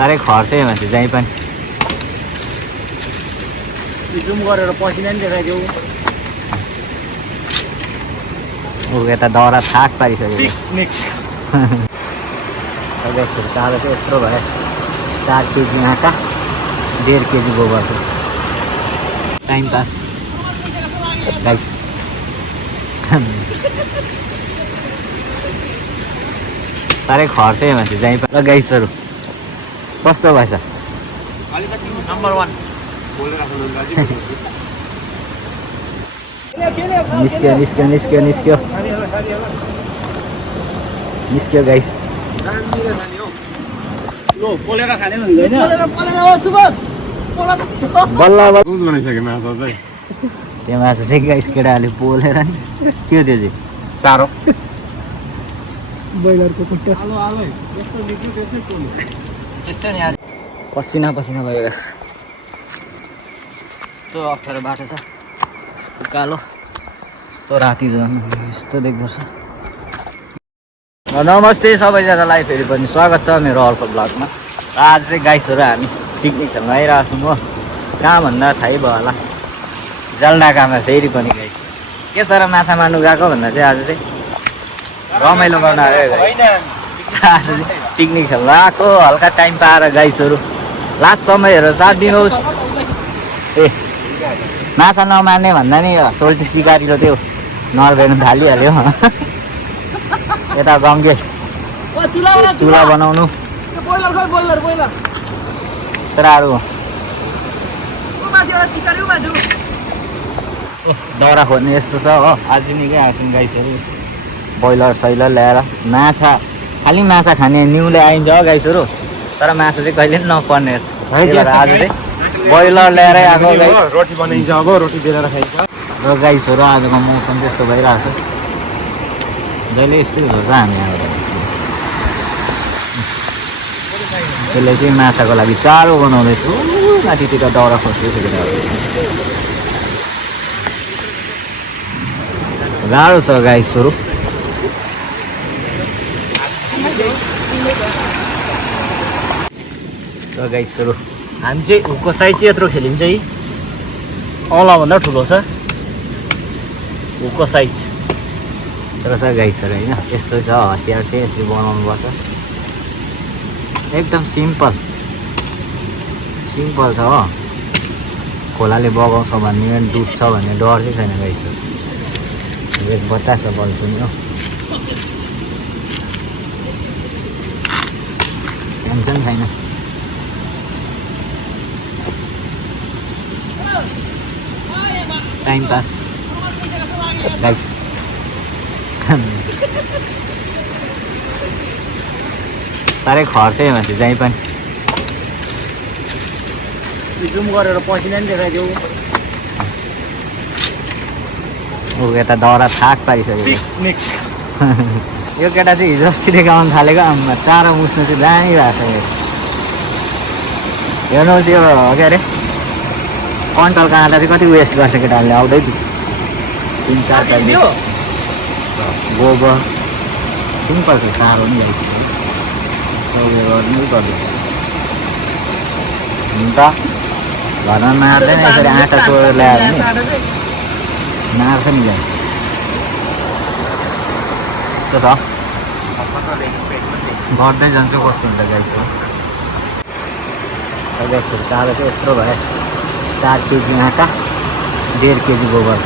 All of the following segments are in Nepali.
साह्रै खर्चै मान्छे जहीँ पनि जुम गरेर पसिना नि देखाइदेऊ ऊ यता दाउरा थाक पारिसक्यो पिकनिक चारो चाहिँ यत्रो भयो 4 केजी आँटा 1.5 केजी गोबर टाइम पास गाइस साह्रै खर्चै मान्छे जहीँ पनि ल गाइसहरू कस्तो भएछ नम्बर 1 निस्क्यो निस्क्यो निस्क्यो निस्क्यो निस्क्यो गाइस लो पोलेर खाने हुँदैन पोलेर हो सुबोध बल्ल दुध बनाइसके माछा चाहिँ त्यो माछा चाहिँ गाइस केटाहरूले पोलेर नि के त्यो चाहिँ चारो ब्रोइलरको खुट्टा आलो आलो यस्तो निक्ल्यो त्यसै टोल्यो त्यस्तो नि यार पसिना पसिना भयो गाइस यस्तो अप्ठ्यारो बाटो छ उकालो यस्तो राति झन् यस्तो देख्दछ नमस्ते सबैजनालाई फेरि पनि स्वागत छ मेरो अर्को ब्लगमा आज चाहिँ गाइसहरू हामी पिकनिक खेल्न आइरहेको छौँ हो कहाँ भन्दा थाहै भयो होला जलढाकामा फेरि पनि गाइस के सर माछा मार्नु गएको भन्दा चाहिँ आज चाहिँ रमाइलो गर्न आयो आज चाहिँ पिकनिक खेल्न आएको हल्का टाइम पाएर गाइसहरू लास्ट समयहरू साथ दिनुहोस् ए माछा नमार्ने भन्दा नि सोल्टी सिकारीको त्यो नर्वेनु थालिहाल्यो यता गङ्गे चुला बनाउनु केटाहरू दाउरा खोज्ने यस्तो छ हो आज निकै आएको गाइसहरू ब्रोइलर सैलर ल्याएर माछा खालि माछा खाने न्युले आइन्छ हो गाइसहरू तर माछा चाहिँ कहिले पनि नपर्ने आज चाहिँ ब्रोइलर ल्याएरै आएको रोटी बनाइन्छ अब रोटी बेलेर खाइन्छ र गाइसहरू आजको मौसम त्यस्तो भइरहेको छ जहिले यस्तै हुन्छ हामी आएर त्यसले चाहिँ माछाको लागि चारो बनाउँदैछु माथितिर दाउरा खोज्दैछु गाह्रो छ गाइसहरू र गाइसहरू हामी चाहिँ हुकको साइज चाहिँ यत्रो खेलिन्छ है औलाभन्दा ठुलो छ हुकको साइज तर छ गाइसहरू होइन यस्तो छ हतियार चाहिँ यसरी बनाउनु पर्छ एकदम सिम्पल छ हो खोलाले बगाउँछ भन्ने डुब्छ भन्ने डर चाहिँ छैन गाइसहरू एक बतास बल्छु नि हो टेन्सन छैन टाइम पास गाइस साह्रै खर्चै मान्छे जहीँ पनि जुम गरेर पसिना नि देखाइदेऊ ऊ यता दाउरा थाक पारिसक्यो पिकनिक यो केटा चाहिँ हिजो अस्ति देखाउनु थालेको आम्मा चारो मुस्नु चाहिँ दामी भएको छ हेर्नुहोस् यो के अरे कन्टलको आँटा चाहिँ कति वेस्ट गर्छ केटाहरूले आउँदै 3-4 गोबर सिम्पल छ साह्रो नि गाइस उयो गर्नै पर्दैन हुन त घरमा मार्दैन यसरी आँटा चोरेर ल्याएर नि मार्छ नि गाइस यस्तो छ गर्दै जान्छु कस्तो हुन्छ गाइसको गाइसहरू चारो चाहिँ यत्रो भयो 4 केजी आँटा 1.5 केजी गोबर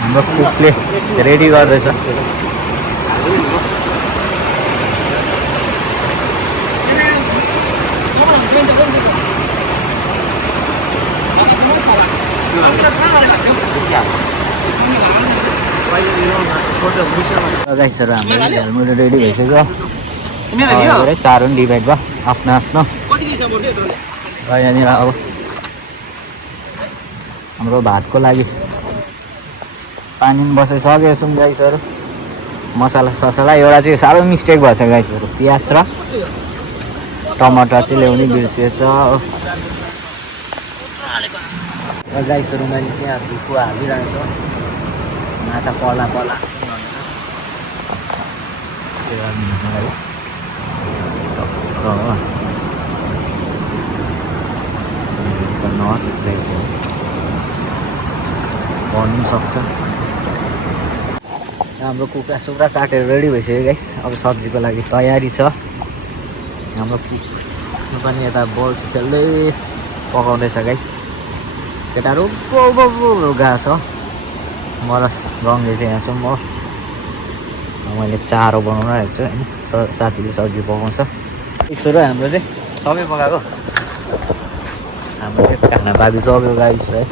हाम्रो कुकले रेडी गर्दैछ गाइसहरू हाम्रो हेलमेट रेडी भइसक्यो चारो पनि डिभाइड भयो आफ्नो आफ्नो यहाँनिर अब हाम्रो भातको लागि पानी पनि बसाइसकेको छौँ गाइसहरू मसला ससला एउटा चाहिँ साह्रो मिस्टेक भएछ गाइसहरू प्याज र टमाटर चाहिँ ल्याउनै बिर्सिएछ र गाइसहरू मैले चाहिँ यहाँ धुको हालिरहेको छु माछा पला सेवा दिनुलाई नर्थ रहेछ पढ्नु सक्छ। हाम्रो कुखुरा सुक्रा काटेर रेडी भइसक्यो गाइस। अब सब्जीको लागि तयारी छ। हाम्रो कुखुरा पनि यता बल खेल्दै पकाउँदैछ गाइस। केटाहरू गएको छ। म र गङ्गे चाहिँ यहाँ छु। मैले चारो बनाउन आएको छु होइन। साथीले सब्जी पकाउँछ। यस्तोहरू हाम्रो चाहिँ सबै पकाएको। हाम्रो चाहिँ खाना बाँकी सक्यो गाइस है।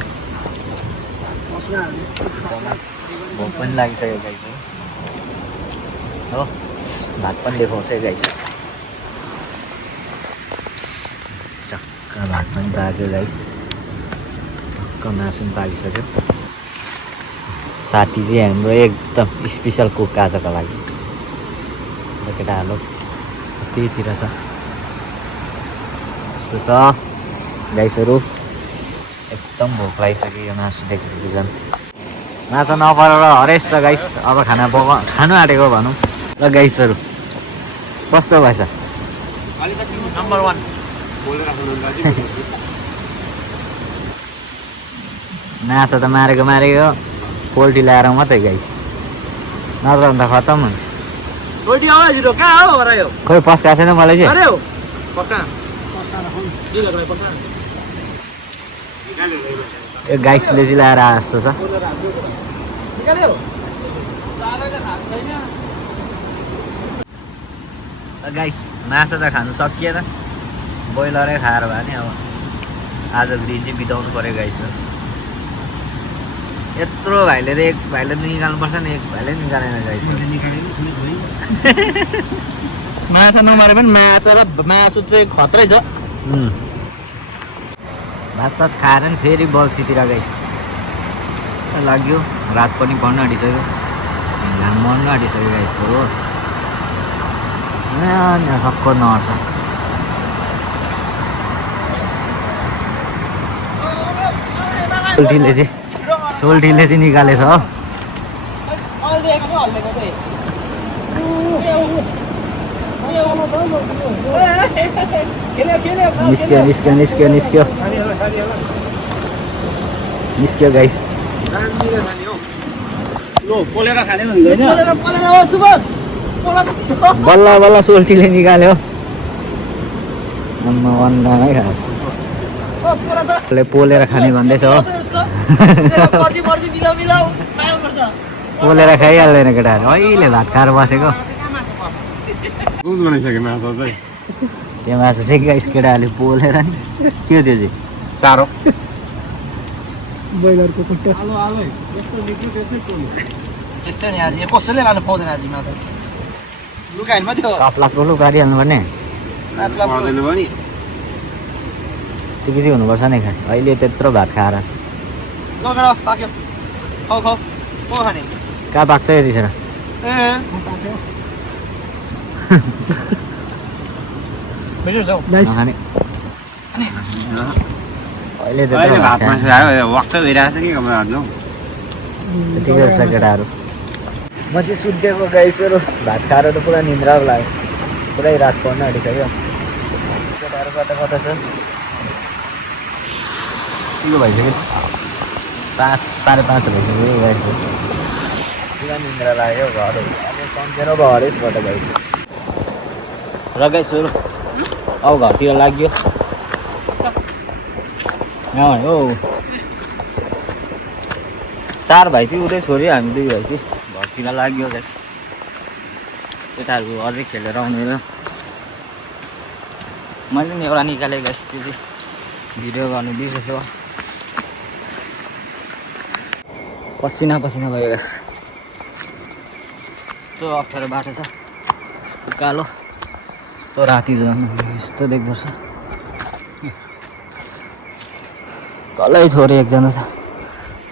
भोक पनि लागिसक्यो गाइस हो। भात पनि देखाउँछ गाइस। चक्का भात पनि पाक्यो गाइस। चक्क मासु पनि पाकिसक्यो। साथी चाहिँ हाम्रो एकदम स्पेसल कुक आजको लागि। केटाहरू त्यहीतिर छ। यस्तो छ गाइसहरू। एकदम भोक लागिसक्यो यो मासु देखेर झन्। माछा नपरेर हरेस छ गाइस। अब खानु आँटेको भनौँ। र गाइसहरू कस्तो भएछ? नम्बर 1 माछा त मारेको पोल्ट्री ल्याएर मात्रै गाइस। नत्र भने त खत्तम हुन्छ। पोल्ट्री आवाज हिरो कहाँ हो हरायो? खोइ पस्का छैन मलाई चाहिँ। अरे हो पक्का यो गाइसले चाहिँ ल्याएर जस्तो छ। गाइस माछा त खानु सकिएन। ब्रोइलरै खाएर भयो नि। अब आजको दिन चाहिँ बिताउनु पऱ्यो गाइस। यत्रो भाइले त एक भाइले त निकाल्नुपर्छ नि। एक भाइले निकालेन गाइस। माछा नमारे पनि माछा र मासु चाहिँ खत्रै छ। भात सात खाएर नि फेरि बल्छीतिर गाइस लाग्यो। रात पनि पर्न आँटिसक्यो। घाम मर्नु आँटिसक्यो गाइस हो। यहाँ सक्क नअर्छ। सोल्टीले चाहिँ निकालेछ हो। निस्क्यो गाइस। बल्ल बल्ल सोल्टीले निकाल्यो। अन्डामै खास पोलेर खाने भन्दैछ हो। पोलेर खाइहाल्दैन केटाहरू। अहिले भात खाएर बसेको। त्यो माछा चाहिँ गाइस केटाहरूले पोलेर नि के त्यो चाहिँ चारो ब्रोइलरको खुट्टा। त्यस्तै नि आज कसैले लानु पाउँदैन आज माछा। लुकाइनमा त्यो कप्लाको लु गाडिहाल्नु पर्ने। पाउँदैन पनि त्यो चाहिँ हुनुपर्छ नि खा। अहिले त्यत्रो भात खाएर लगेर पाक्यो। खाऊ को खाने? कहाँ पाक्छ यतिखेर? नखाने। अहिले त्यत्रो भात ठिकै छ केटाहरू। म चाहिँ सुतेको गाइसहरू। भात खाएर त पुरा निन्द्रा लाग्यो। पुरै रात पर्न आँटिसक्यो। केटाहरू कता कता छ? के भइसक्यो? 5 साढे 5 भइसक्यो गाइस। पुरा निन्द्रा लाग्यो। घर अब सम्झेर अब हरेसबाट गाइस। र गाइसहरू अब घरतिर लाग्यो। हो 4 भाइ चाहिँ उतै छोड्यो। हामी 2 भाइ चाहिँ घरतिर लाग्यो गाइस। केटाहरू अझै खेलेर आउनेर मैले पनि एउटा निकालेँ गाइस। त्यो चाहिँ भिडियो गर्नु बिर्सेछु। पसिना भयो गाइस। यस्तो अप्ठ्यारो बाटो छ। उकालो यस्तो राति जानु यस्तो देख्दछ। तलै छोड्यो एकजना छ।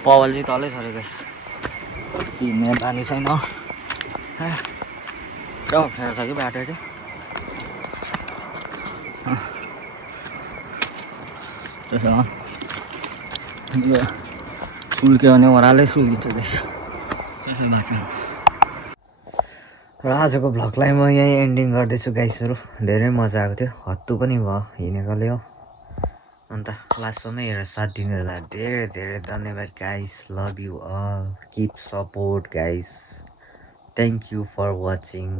पवल चाहिँ तलै छोड्यो गाइस। हिँड्ने बानी छैन। क्या अप्ठ्यारो छ कि बाटो चाहिँ। त्यसो सुल्क्यो भने ओह्रालै सुल्किन्छ गाइस। त्यसो बाटो र आजको भ्लगलाई म यहीँ एन्डिङ गर्दैछु गाइसहरू। धेरै मजा आएको थियो, हत्तु पनि भयो हिँडेकोले हो। अन्त लास्टसम्म हेरेर साथ दिनेहरूलाई धेरै धेरै धन्यवाद guys. Love you all, keep support guys. Thank you for watching.